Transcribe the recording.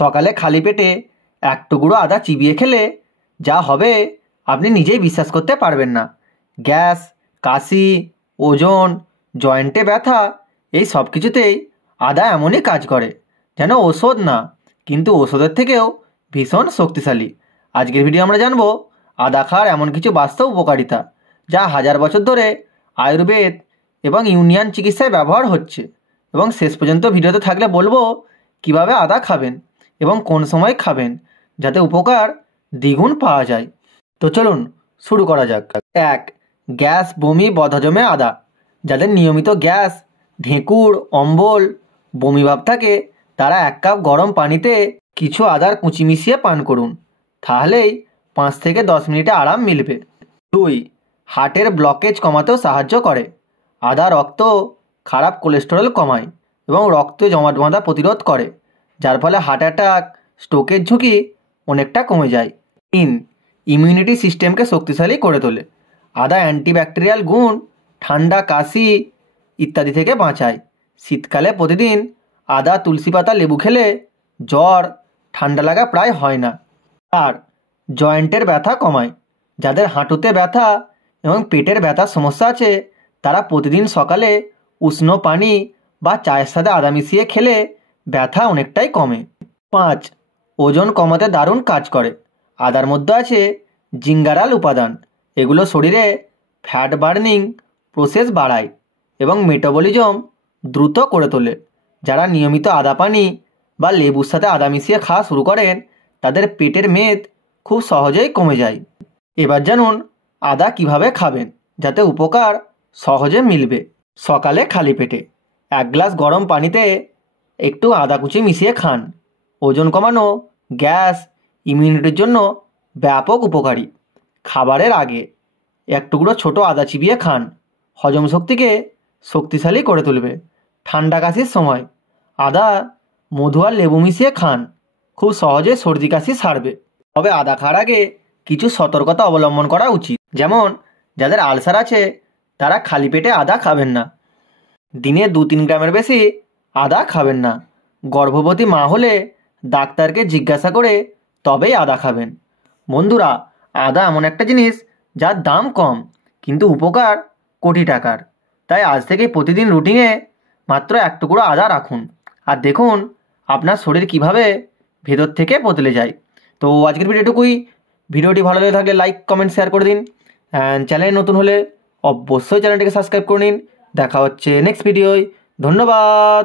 সকালে খালি পেটে এক টুকরো আদা চিবিয়ে খেলে যা হবে আপনি নিজেই বিশ্বাস করতে পারবেন না। গ্যাস, কাশি, ওজন, জয়েন্টে ব্যথা, এই সব কিছুতেই আদা এমনই কাজ করে, যেন ওষুধ না, কিন্তু ওষুধের থেকেও ভীষণ শক্তিশালী। আজকের ভিডিও আমরা জানবো আদা খাওয়ার এমন কিছু বাস্তব উপকারিতা যা হাজার বছর ধরে আয়ুর্বেদ এবং ইউনানি চিকিৎসায় ব্যবহার হচ্ছে। এবং শেষ পর্যন্ত ভিডিওতে থাকলে বলবো কিভাবে আদা খাবেন এবং কোন সময় খাবেন যাতে উপকার দ্বিগুণ পাওয়া যায়। তো চলুন শুরু করা যাক। 1. গ্যাস, বমি, বদহজমে আদা। যাদের নিয়মিত গ্যাস, ঢেঁকুর, অম্বল, বমি ভাব থাকে তারা 1 কাপ গরম পানিতে কিছু আদার কুচি মিশিয়ে পান করুন, তাহলেই 5 থেকে 10 মিনিটে আরাম মিলবে। 2. হার্টের ব্লকেজ কমাতেও সাহায্য করে। আদা রক্ত, খারাপ কোলেস্টেরল কমায় এবং রক্তে জমাট বাঁধা প্রতিরোধ করে, যার ফলে হার্ট অ্যাটাক, স্ট্রোকের ঝুঁকি অনেকটা কমে যায়। 3. ইমিউনিটি সিস্টেমকে শক্তিশালী করে তোলে। আদা অ্যান্টিব্যাকটেরিয়াল গুণ ঠান্ডা, কাশি ইত্যাদি থেকে বাঁচায়। শীতকালে প্রতিদিন আদা, তুলসী পাতা, লেবু খেলে জ্বর, ঠান্ডা লাগা প্রায় হয় না। আর জয়েন্টের ব্যথা কমায়। যাদের হাঁটুতে ব্যথা এবং পেটের ব্যথার সমস্যা আছে তারা প্রতিদিন সকালে উষ্ণ পানি বা চায়ের সাথে আদা মিশিয়ে খেলে ব্যথা অনেকটাই কমে। 5. ওজন কমাতে দারুণ কাজ করে। আদার মধ্যে আছে জিঞ্জারাল উপাদান। এগুলো শরীরে ফ্যাট বার্নিং প্রসেস বাড়ায় এবং মেটাবলিজম দ্রুত করে তোলে। যারা নিয়মিত আদা পানি বা লেবুর সাথে আদা মিশিয়ে খাওয়া শুরু করেন তাদের পেটের মেদ খুব সহজেই কমে যায়। এবার জানুন আদা কিভাবে খাবেন যাতে উপকার সহজে মিলবে। সকালে খালি পেটে 1 গ্লাস গরম পানিতে একটু আদা কুচি মিশিয়ে খান। ওজন কমানো, গ্যাস, ইমিউনিটির জন্য ব্যাপক উপকারী। খাবারের আগে 1 টুকরো ছোট আদা চিবিয়ে খান, হজম শক্তিকে শক্তিশালী করে তুলবে। ঠান্ডা কাশির সময় আদা, মধু আর লেবু মিশিয়ে খান, খুব সহজে সর্দি কাশি সারবে। তবে আদা খাওয়ার আগে কিছু সতর্কতা অবলম্বন করা উচিত। যেমন যাদের আলসার আছে তারা খালি পেটে আদা খাবেন না। দিনে 2-3 গ্রামের বেশি আদা খাবেন না। গর্ভবতী মা হলে ডাক্তারকে জিজ্ঞাসা করে তবেই আদা খাবেন। বন্ধুরা, আদা এমন একটা জিনিস যার দাম কম কিন্তু উপকার কোটি টাকার। তাই আজ থেকে প্রতিদিন রুটিনে মাত্র 1 টুকরো আদা রাখুন আর দেখুন আপনার শরীর কিভাবে ভেতর থেকে বদলে যায়। তো আজকের ভিডিওটুকুই। ভিডিওটি ভালো লেগে থাকলে লাইক, কমেন্ট, শেয়ার করে দিন। চ্যানেলে নতুন হলে অবশ্যই চ্যানেলটিকে সাবস্ক্রাইব করে নিন। দেখা হচ্ছে নেক্সট ভিডিওয়। ধন্যবাদ।